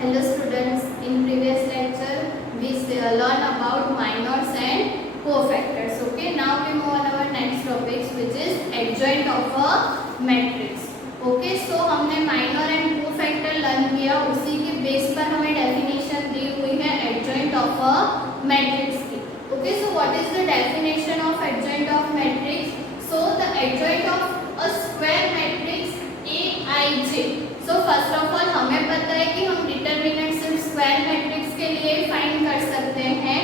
Hello students, in previous lecture we learn about minors and cofactors. Okay, now we move on our next topics which is adjoint of a matrix. Okay, so हमने minor and cofactor learn किया, उसी के base पर हमें definition दी हुई है adjoint of a matrix की. Okay, so what is the definition of adjoint of matrix? So the adjoint of a square matrix Aij. So first of all हमें पता है कि हम डिटरमिनेंट सिर्फ स्क्वायर मैट्रिक्स के लिए फाइंड कर सकते हैं,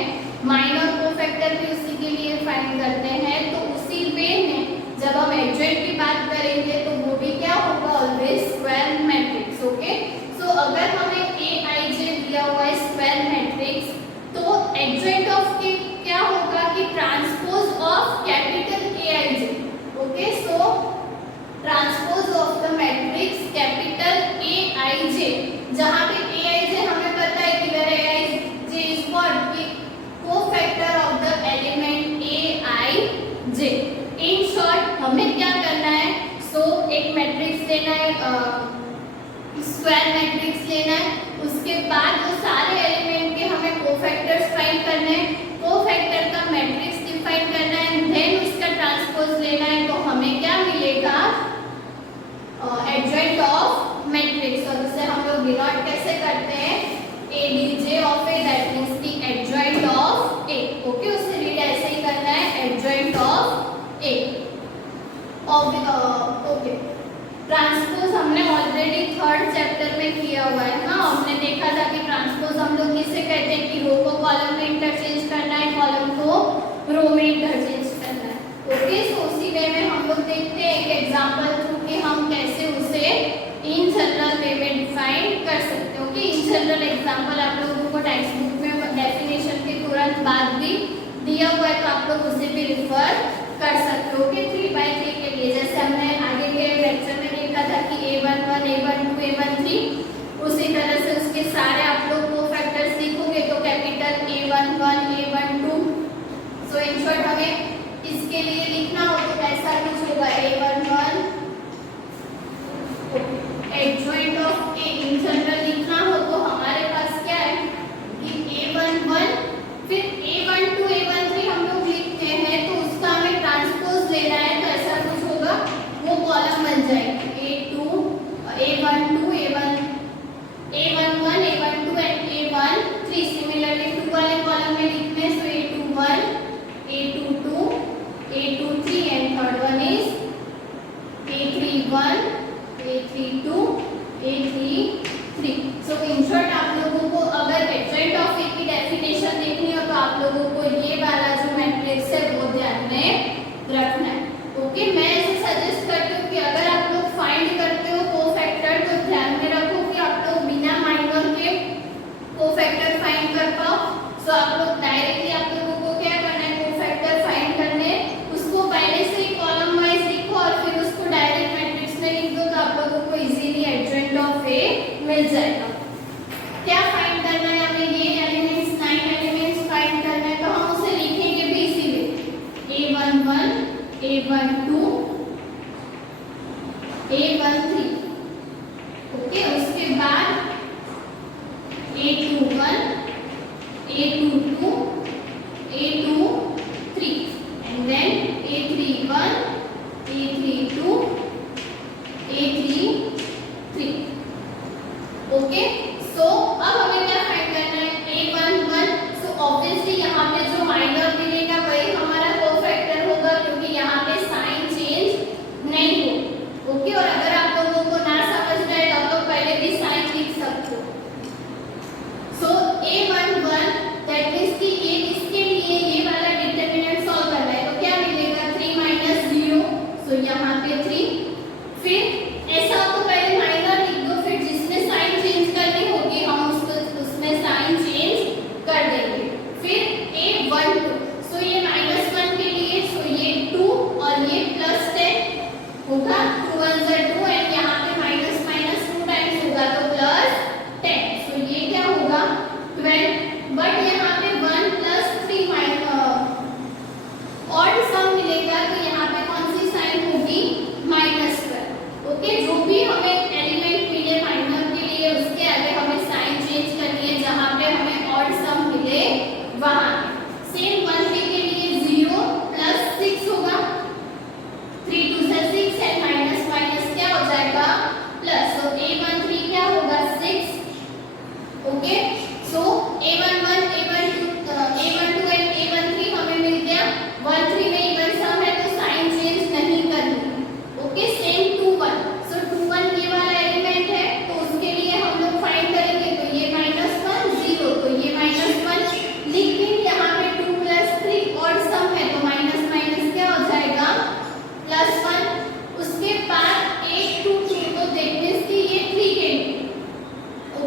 माइनर कोफैक्टर भी उसी के लिए फाइंड करते हैं. तो उसी वे में जब हम एडजॉइंट की बात करेंगे तो वो भी क्या होगा, ऑलवेज स्क्वायर मैट्रिक्स. ओके, सो अगर हमें Aij दिया हुआ है स्क्वायर मैट्रिक्स, तो एडजॉइंट ऑफ के क्या होगा कि transpose of capital Aij. Okay, so transpose of the matrix capital Aij, जहां पे Aij हमें पता है कि वेयर Aij इज व्हाट, कि cofactor of the element Aij. In short हमें क्या करना है, सो एक मैट्रिक्स लेना है, स्क्वायर मैट्रिक्स लेना है, उसके बाद वो सारे एलिमेंट के हमें कोफैक्टर्स फाइंड करने हैं, कोफैक्टर का मैट्रिक्स डिफाइन करना है, देन उसका ट्रांसपोज लेना है. तो हमें क्या मिलेगा, एडजॉइंट ऑफ मैट्रिक्स. और उसे हम लोग डिनोट कैसे करते हैं, Adj of A, that means की एडजॉइंट ऑफ A. ओके, उसे रीड ऐसे ही करना है, adjoint of A. Okay, transpose हमने ऑलरेडी थर्ड चैप्टर में किया हुआ है. हाँ, हमने देखा था कि ट्रांसपोज हम लोग किसे कहते हैं कि रो को कॉलम में इंटरचेंज करना है, कॉलम को रो में इंटरचेंज करना है. ओके, सो उसी वे में हम लोग देखते हैं एक एग्जांपल थ्रू कि हम कैसे उसे इन जनरल वे में डिफाइन कर सकते हो. कि इन जनरल एग्जांपल आप लोगों को टेक्स्ट बुक में डेफिनेशन के तुरंत बाद भी दिया हुआ है, तो आप लोग उसे भी रिफर कर सकते हो. कि 3/3 के लिए जैसे हमने आगे के लेक्चर में देखा था कि A11, A12, A13, उसी तरह से उसके सारे आप लोग कोफैक्टर्स सीखोगे तो capital A11, A12. So in short हमें इसके लिए लिखना हो तो ऐसा कुछ होगा, A11 adjoint of A. In general लिखना हो तो हमारे पास क्या है कि A11 फिर A12, A13 हम लोग लिखते हैं, तो उसका हमें ट्रांसपोज लेना है, तो ऐसा कुछ होगा, वो कॉलम बन जाएगी A2, A12, A11, A12 and A13. Similarly 2 वाले कॉलम में लिखने, सो A21, A22, A23 and third one is A31, A32, A33. So in short आप लोगों को अगर एडजॉइंट ऑफ A की डेफिनेशन देखनी हो तो आप लोगों को ये वाला जो मैट्रिक्स है वो ध्यान में रखना है. ओके, मैं ऐसे सजेस्ट करती हूँ कि अगर आप लोग फाइंड करते हो कोफैक्टर तो ध्यान में रखो कि आप लोग बिना माइनर के कोफैक्टर फाइंड कर पाओ. सो आप लोग डायरेक्टली आप लोगों को क्या करना है, कोफैक्टर फाइंड करने, उसको पहले से ही कॉलम वाइज लिखो और फिर उसको डायरेक्ट मैट्रिक्स में लिख दो, तो आप लोगों को इजीली एडजॉइंट ऑफ A मिल जाएगा. क्या फाइंड करना है हमें, ये एलिमेंट्स 9 एलिमेंट्स फाइंड करना है, तो हम उसे लिखेंगे भी इसीलिए A11, A12, A13. ओके, उसके बाद A21, A22, A23 and then A31, A32, A33. Okay, सो अब हमें क्या फाइंड करना है, A11. सो ऑब्वियसली यहाँ पे जो माइनर मिलेगा वही हमारा कोफैक्टर होगा, क्योंकि यहाँ पे साइन चेंज नहीं हो. ओके, और अगर आप लोगों को ना समझ रहे तब तो पहले भी साइन लिख सकते हो. सो A11 दैट मींस कि ये इसके लिए ये वाला डिटरमिनेंट सॉल्व करना है, तो क्या मिलेगा, 3 - 0. सो यहाँ पे 3. फिर ऐसा तो पहले माइनर लिख दो, फिर जिसमें साइन चेंज करनी होगी हम उसको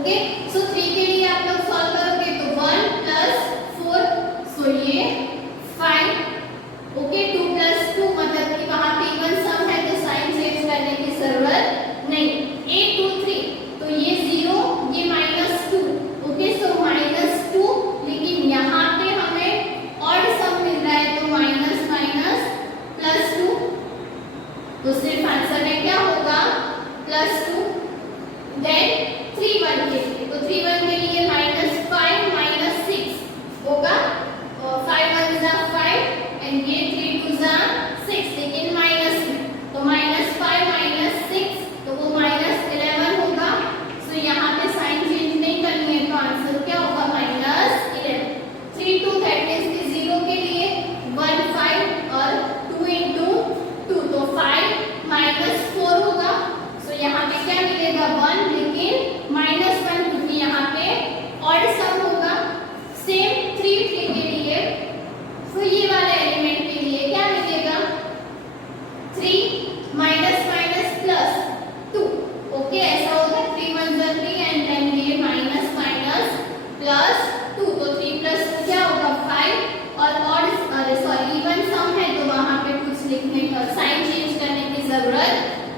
ओके सो 3 के लिए आप लोग सॉल्व करोगे तो 1 + 4 सो ये 5 ओके 2 + 2 मतलब कि वहां पे इवन सम है तो साइन चेंज करने की जरूरत नहीं 8 2 3 तो ये 0 ये -2 ओके सो -2 लेकिन यहाँ पे हमें ऑड सम मिल रहा है तो माइनस माइनस +2 तो सिर्फ आंसर में क्या होगा +2 देन 3 1 के लिए तो 3 1 के लिए -5 -6 होगा और 5 1 जा 5 एंड ये 3 2 जा 6 लेकिन माइनस में तो -5 -6 तो वो -11 होगा सो यहाँ पे साइन चेंज नहीं करनी है तो आंसर क्या होगा -11 3 2 दैट मींस कि 0 के लिए 1 5 और 2 into 2 तो 5 -4 होगा सो यहाँ पे क्या मिलेगा 1 लेकिन -1 क्योंकि यहाँ पे ऑड सम होगा सेम 3 3 के लिए तो ये वाले एलिमेंट के लिए क्या मिलेगा 3 माइनस माइनस प्लस 2 ओके ऐसा होगा 3 1 जा 3 एंड देन ये माइनस माइनस प्लस 2 तो 3 + 2 क्या होगा 5 और ऑड सॉरी इवन सम है तो वहां पे कुछ लिखने का साइन चेंज करने की जरूरत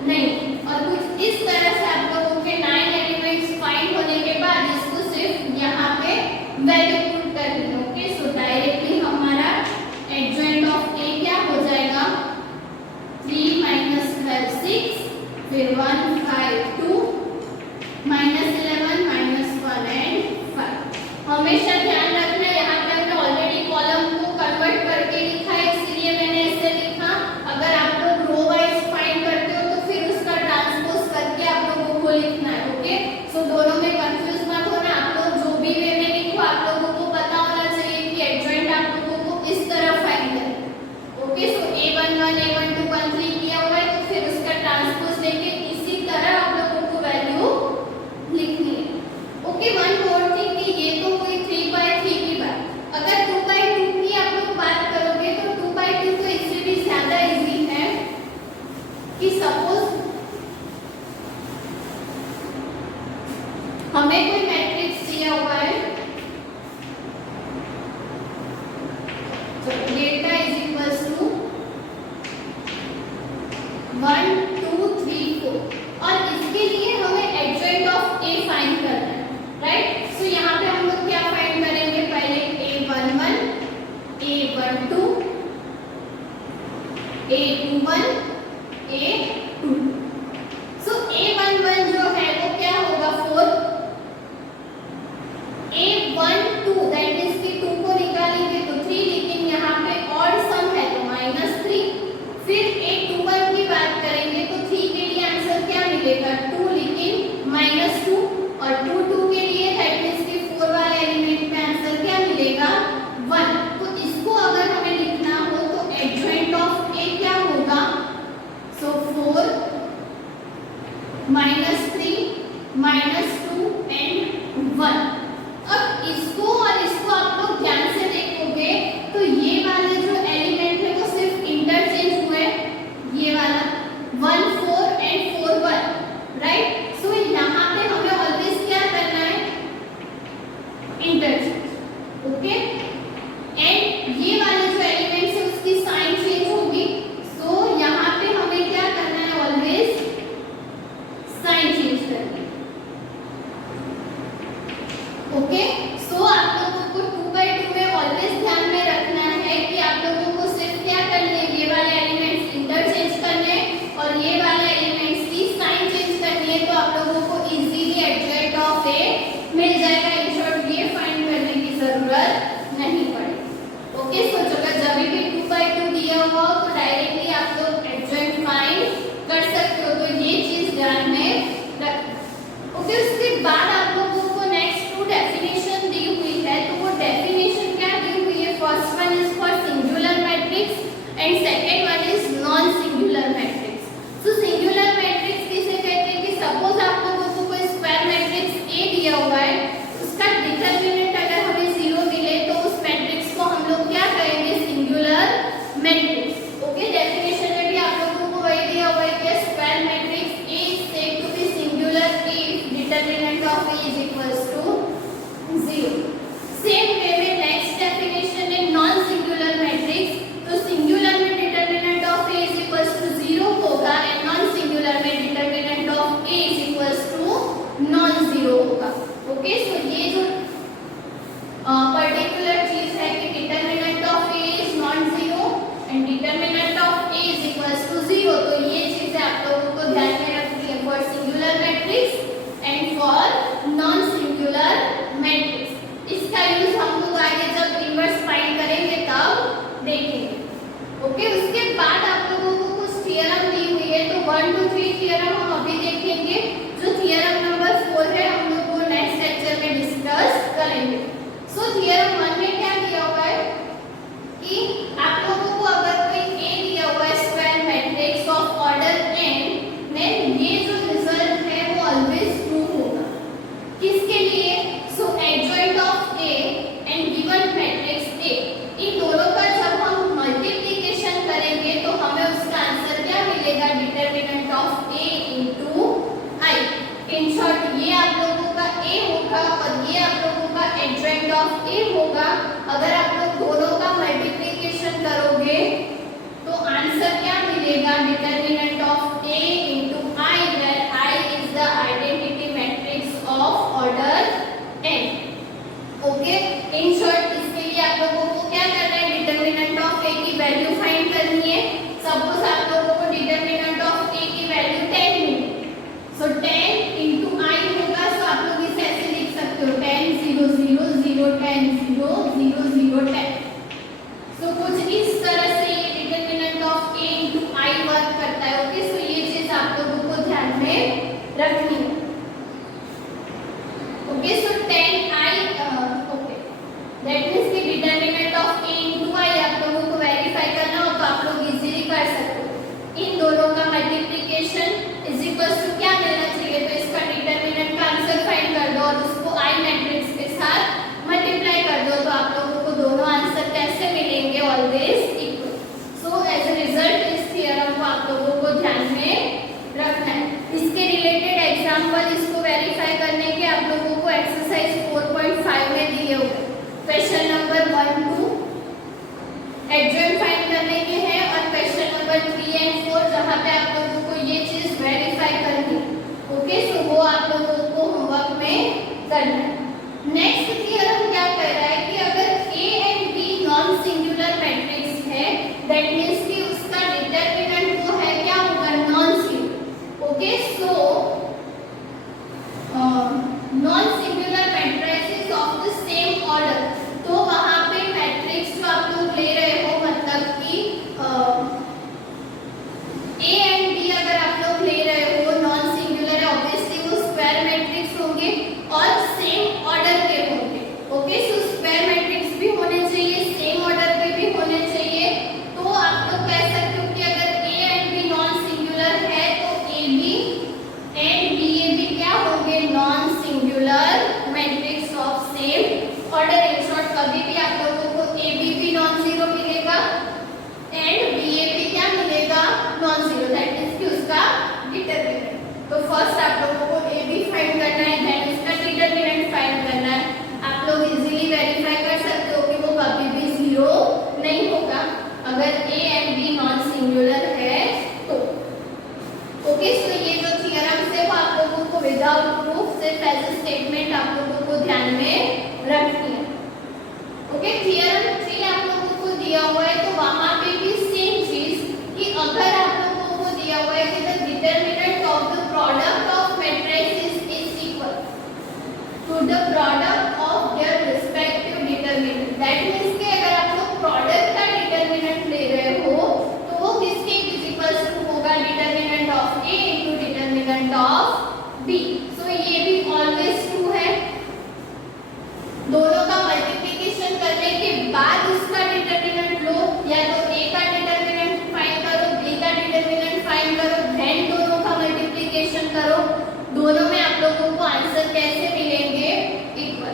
नहीं और कुछ इस तरह से आप लोगों के 9 एलिमेंट्स फाइंड होने के बाद इसको सिर्फ यहाँ पे वैल्यू पुट करनी है ओके सो डायरेक्टली हमारा एडजॉइंट ऑफ ए क्या हो जाएगा 3 -12 6 फिर 1 5 2 -11 -1 एंड 5 हमेशा ध्यान रखना यहाँ पे हमने ऑलरेडी कॉलम को कन्वर्ट करके लिखा है इसलिए मैंने ऐसे लिखा अगर आप लोग रो वाइज फाइंड करते हो तो फिर उसका ट्रांसपोज करके आप लोगों को लिखना है ओके सो दोनों में कंफ्यूज मत होना आप लोग जो भी वे में लिखो आप लोगों को पता होना चाहिए कि एडजॉइंट आप लोगों को इस तरह फाइंड करना ओके सो a11 a12 13 किया हुआ है तो फिर उसका ट्रांसपोज लेके इसी तरह आप लोगों को वैल्यू लिखनी है ओके वन मोर थिंग कि ये तो हुई 3/3 की बात अगर 2/2 की आप लोग बात करोगे तो 2/2 तो इससे भी ज्यादा इजी है कि सपोज हमें कोई मैट्रिक्स दिया हुआ है तो डेटा इज इक्वल्स टू 1 2 3 4 और इसके लिए हमें एडजॉइंट ऑफ ए फाइंड करना है राइट सो यहाँ पे हम लोग क्या फाइंड करेंगे पहले a11 a12 a21 a2 सो a11 जो है वो क्या होगा 4 a12 दैट मींस कि 2 को निकालेंगे तो 3 लेकिन यहाँ पे ऑड सम है तो -3 फिर a21 की बात करेंगे तो 3 के लिए आंसर क्या मिलेगा 2 लेकिन -2 और 2 2 के लिए दैट मींस कि 4 वाले एलिमेंट में आंसर क्या मिलेगा 1 तो इसको अगर हमें लिखना हो तो एडजॉइंट ऑफ ए क्या होगा सो 4 -3 -2 एंड 1 अब इसको और इसको आप लोग ध्यान से देखोगे तो ये वाले जो एलिमेंट है वो सिर्फ इंटरचेंज हुए ये वाला 1 4 एंड 4 1 राइट सो यहाँ पे हमें ऑलवेज क्या करना है इंटरचेंज ओके एंड ये वाले जो एलिमेंट्स है उसकी साइन चेंज होगी सो यहाँ पे हमें क्या करना है ऑलवेज साइन चेंज करनी ओके सो आप लोगों को 2/2 में ऑलवेज ध्यान में रखना है कि आप लोगों को सिर्फ क्या करने है ये वाले एलिमेंट्स इंटरचेंज करने और ये वाले एलिमेंट्स की साइन चेंज करनी है तो आप लोगों को इजीली एडजॉइंट ऑफ ए मिल जाएगा इन शॉर्ट ये फाइंड करने की जरूरत नहीं पड़ेगी ओके सो जब भी 2/2 दिया हुआ हो तो डायरेक्टली आप लोग एडजॉइंट फाइंड कर सकते हो तो ये चीज ध्यान में रखना ओके उसके बाद आप लोगों को नेक्स्ट 2 डेफिनेशन दी हुई है तो वो डेफिनेशन क्या दी हुई है first one is for singular matrix and second one is non singular Matrix so singular matrix किसे कहते हैं कि सपोज आप लोगों को कोई स्क्वायर मैट्रिक्स ए दिया हुआ है ओके, सो ये जो पर्टिकुलर चीज है कि determinant of A is not zero and determinant of A is equals to zero, तो ये चीजें आप लोगों को ध्यान में रखनी है for singular matrix and for non singular matrix. इसका यूज हम लोग आगे जब इनवर्स फाइंड करेंगे तब देखेंगे। ओके, उसके बाद आप लोगों को कुछ थ्योरम दी हुई है, तो 1 2 3 थ्योरम हम अभी देखेंगे। जो थ्योरम नंबर 4 है हम लोग वो नेक्स्ट लेक्चर में डिस्कस करेंगे। सो थ्योरम 1 में क्या दिया हुआ है कि आप लोगों को अगर कोई ए दिया हुआ है square matrix of order n, then ये जो रिजल्ट है वो ऑलवेज ट्रू होगा। किसके लिए? So adjoint of A and given matrix A, इन दोनों का जब हम मल्टीप्लिकेशन करेंगे तो हमें उसका आंसर क्या मिलेगा? Determinant of A into I. In short ये आप लोगों का ए होगा और ये आप लोगों का एडजॉइंट ऑफ ए होगा। अगर आप लोग दोनों का मल्टीप्लिकेशन करोगे तो आंसर क्या मिलेगा? Determinant of A into I, where I is the identity matrix of order n। Okay, in short इसके लिए आप लोगों को क्या करना है? डिटरमिनेंट ऑफ ए की वैल्यू फाइंड करनी है। सपोज आप लोगों को डिटरमिनेंट ऑफ ए की value 10 milli, so 10 into I होगा। सो आप लोग इसे ऐसे लिख सकते हो 10 0 0 0 10 0 0 0 10। सो कुछ इस तरह से ये determinant of A into I work करता है। ओके, सो ये चीज आप लोगों को ध्यान में रखनी है। Okay, so 10 I, okay, that means कि determinant of A into I आप लोगों को वेरीफाई करना हो तो आप लोग इजीली कर सकते हो। इन दोनों का मल्टीप्लिकेशन इज इक्वल्स टू क्या मिलना चाहिए? तो इसका डिटरमिनेंट का आंसर फाइंड कर दो और उसको आई मैट्रिक्स के साथ मल्टीप्लाई कर दो, तो आप लोगों को दोनों आंसर कैसे मिलेंगे? Always equal. So as a result इस थ्योरम को आप लोगों को ध्यान में रखना है। इसके रिलेटेड एग्जांपल इसको वेरीफाई करने के आप लोगों को एक्सरसाइज 4.5 में दिए हुए क्वेश्चन नंबर 1 2 एडजॉइंट फाइंड करने के हैं और क्वेश्चन नंबर 3 एंड 4 जहां पे आप लोगों को ये चीज वेरीफाई करनी है। ओके, सो वो आप लोगों को होमवर्क में करना है। नेक्स्ट थ्योरम क्या कह रहा है कि अगर A and B non singular matrix है, दैट मींस कि उसका डिटरमिनेंट वो है क्या होगा? Non singular. Okay, so non singular matrices of the same order, तो वहां पे मैट्रिक्स जो आप लोग ले रहे हो मतलब कि ए एंड बी अगर आप लोग ले रहे हो नॉन सिंगुलर है, ऑब्वियसली वो स्क्वायर मैट्रिक्स होंगे और सेम ऑर्डर के होंगे। ओके, सो स्क्वायर मैट्रिक्स भी होने चाहिए, सेम ऑर्डर के भी होने चाहिए। तो आप लोग कह सकते हो कि अगर A and B non singular है तो A B and B A B क्या होंगे? Non singular matrix of same order. In short कभी भी आप लोगों को ए बी भी नॉन जीरो मिलेगा एंड बी ए बी क्या मिलेगा? नॉन जीरो, दैट मींस कि उसका डिटरमिनेंट। तो फर्स्ट आप लोगों को ए बी फाइंड करना है, देन उसका डिटरमिनेंट फाइंड करना है। आप लोग इजीली वेरीफाई कर सकते हो कि वो कभी भी जीरो नहीं होगा अगर A and B non singular है तो। ओके, सो ये जो थ्योरम्स है वो आप लोगों को विदाउट प्रूफ सिर्फ एज अ स्टेटमेंट आप लोगों को ध्यान में रखनी है। ओके, थ्योरम 3 आप लोगों को दिया हुआ है तो वहां पे भी सेम चीज कि अगर आप लोगों को दिया हुआ है कि the determinant of the product of matrices is equal to the product of their respective determinant, that means कि अगर आप लोग प्रोडक्ट का डिटरमिनेंट ले रहे हो तो वो किसके इक्वल्स टू होगा? Determinant of A into determinant of B. So ये भी ऑलवेज ट्रू है। दोनों का मल्टीप्लिकेशन करने के बाद उसका डिटरमिनेंट लो, या तो ए का डिटरमिनेंट फाइंड करो, बी का डिटरमिनेंट फाइंड करो, देन दोनों का मल्टीप्लिकेशन करो। दोनों में आप लोगों को आंसर कैसे मिलेंगे? इक्वल।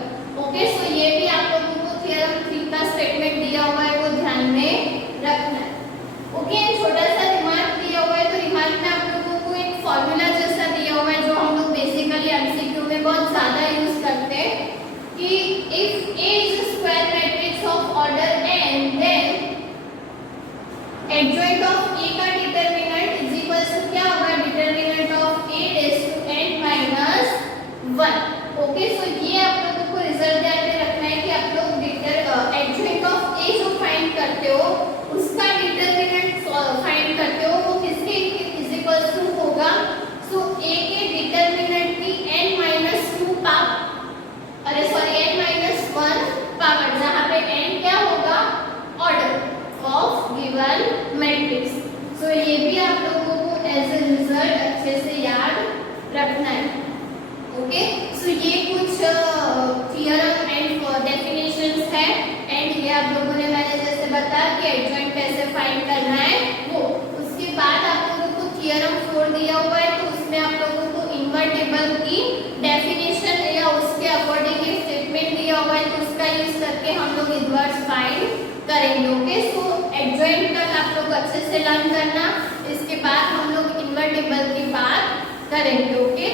ये भी आप लोगों को एज ए रिजल्ट अच्छे से याद रखना है। ओके, सो ये कुछ थियरम एंड डेफिनेशंस है, एंड ये आप लोगों ने मैंने जैसे बताया कि एडजॉइंट कैसे फाइंड करना है वो। उसके बाद आप लोगों को थियरम 4 दिया हुआ है, तो उसमें आप लोगों को इन्वर्टेबल की डेफिनेशन या उसके अकॉर्डिंग एक स्टेटमेंट दिया हुआ है, तो उसका यूज करके हम लोग इनवर्स फाइंड करेंगे। ओके, सो एडजॉइंट तक आप लोग अच्छे से लर्न करना, इसके बाद हम लोग इन्वर्टेबल की बात करेंगे। ओके।